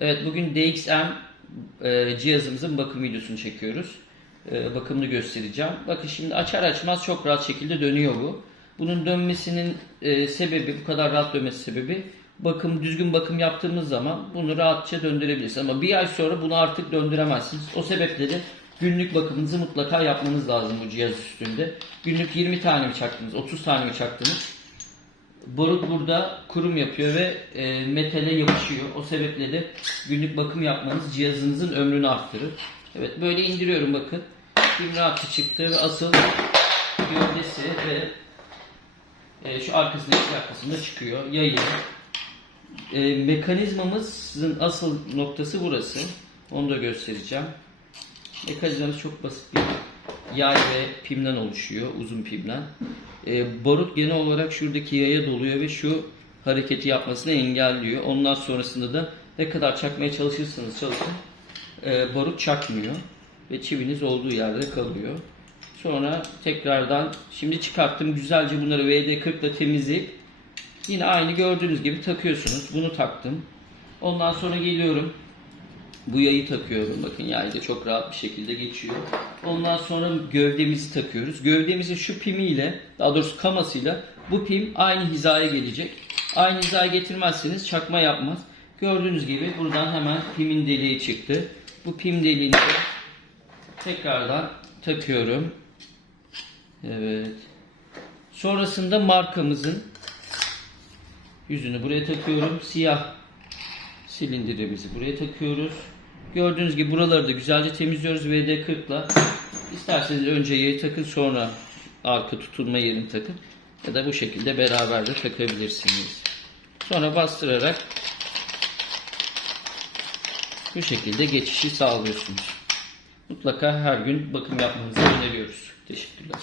Evet bugün DXM e, cihazımızın bakım videosunu çekiyoruz. E, bakımını göstereceğim. Bakın şimdi açar açmaz çok rahat şekilde dönüyor bu. Bunun dönmesinin e, sebebi, bu kadar rahat dönmesi sebebi bakım düzgün bakım yaptığımız zaman bunu rahatça döndürebilirsiniz. Ama bir ay sonra bunu artık döndüremezsiniz. O sebeple de günlük bakımınızı mutlaka yapmanız lazım bu cihaz üstünde. Günlük 20 tane mi çaktınız, 30 tane mi çaktınız? Barut burada kurum yapıyor ve e, metale yapışıyor. O sebeple de günlük bakım yapmanız cihazınızın ömrünü arttırır. Evet böyle indiriyorum bakın. Bir rahatça çıktı ve asıl gövdesi ve e, şu arkasında iki arkasında çıkıyor. Yayı. E, mekanizmamızın asıl noktası burası. Onu da göstereceğim. Mekanizmamız çok basit bir yay ve pimden oluşuyor. Uzun pimden. E, barut genel olarak şuradaki yaya doluyor ve şu hareketi yapmasını engelliyor. Ondan sonrasında da ne kadar çakmaya çalışırsanız çalışın e, barut çakmıyor ve çiviniz olduğu yerde kalıyor. Sonra tekrardan şimdi çıkarttım güzelce bunları VD40 ile temizleyip yine aynı gördüğünüz gibi takıyorsunuz. Bunu taktım. Ondan sonra geliyorum. Bu yayı takıyorum. Bakın yay da çok rahat bir şekilde geçiyor. Ondan sonra gövdemizi takıyoruz. Gövdemizin şu pimiyle, daha doğrusu kamasıyla bu pim aynı hizaya gelecek. Aynı hizaya getirmezseniz çakma yapmaz. Gördüğünüz gibi buradan hemen pimin deliği çıktı. Bu pim deliğini de tekrardan takıyorum. Evet. Sonrasında markamızın yüzünü buraya takıyorum. Siyah silindirimizi buraya takıyoruz. Gördüğünüz gibi buraları da güzelce temizliyoruz VD40 ile. İsterseniz önce yayı takın sonra arka tutulma yerini takın. Ya da bu şekilde beraber de takabilirsiniz. Sonra bastırarak bu şekilde geçişi sağlıyorsunuz. Mutlaka her gün bakım yapmanızı öneriyoruz. Teşekkürler.